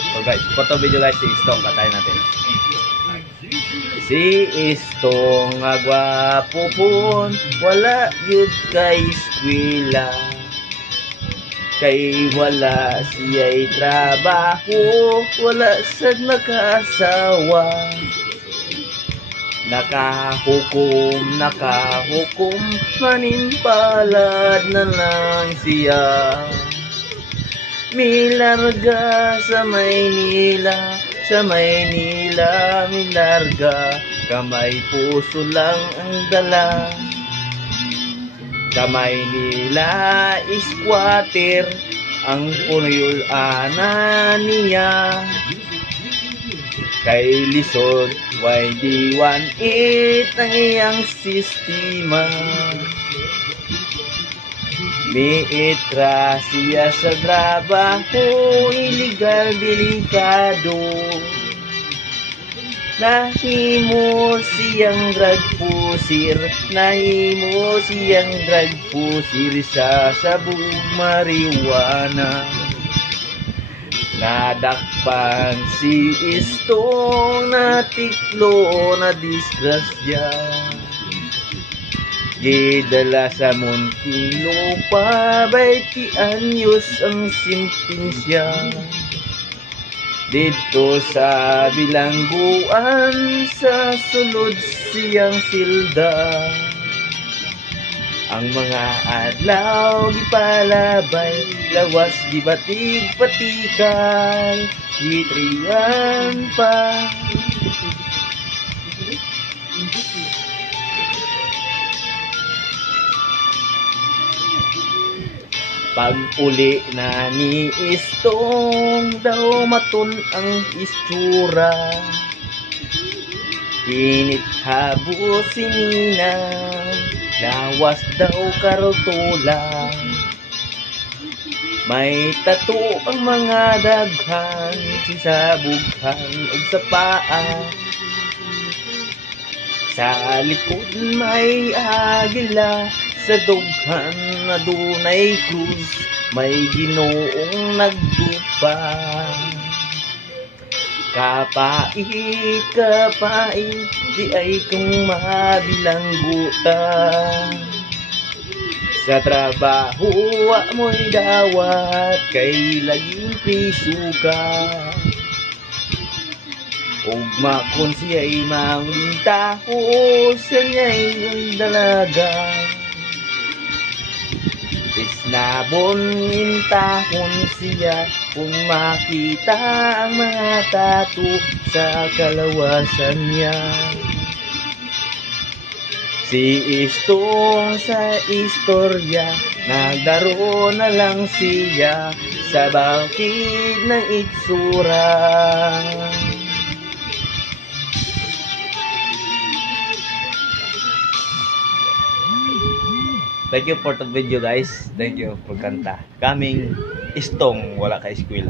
So guys, photo video guys, si Istong katayin natin. Si Istong agwapo pon, wala yun kay eskwela. Kay wala siya'y trabaho, wala sad nakaasawa. Nakahukom, manimpalad na lang siya. Milarga sa Maynila, milarga. Kamay puso lang ang dala. Kamay nila squatter, ang punuyul-ana niya. Kay lisod, YD18 ang iyang sistema. Miitra siya sa trabaho, illegal, delikado. Nahimo siyang drug pusir, sa sabog marijuana. Nadakpan si Istong, natiklo na disgrasya. Gidala sa Muntinlupa, 20 anyos ang sentensya. Dito sa bilangguan, sa sulod siyang silda. Ang mga adlaw gipalabay, lawas gibatig patikal, gitriyan pa. Pag uli na ni Istong, daw matun ang istura. Pinithabo si Nina, lawas daw karotula. May tato ang mga daghan, sisabughan ug sa paa. Sa likod may agila, sa dughan na dunay krus, may Ginoong nagdupa. Kapait, di ay kung mabilangguta. Sa trabaho, wa mo'y dawat, kay laging priso ka. Ugma kon siya'y mangintaho, siya'y ang dalaga. Isnabon intahon siya, kung makita ang mga tato sa kalawasan niya. Si Istong sa istorya, nagdaro na lang siya sa bakid ng itsura. Thank you for the video guys. Thank you for kanta. Kaming Istong wala ka eskwela.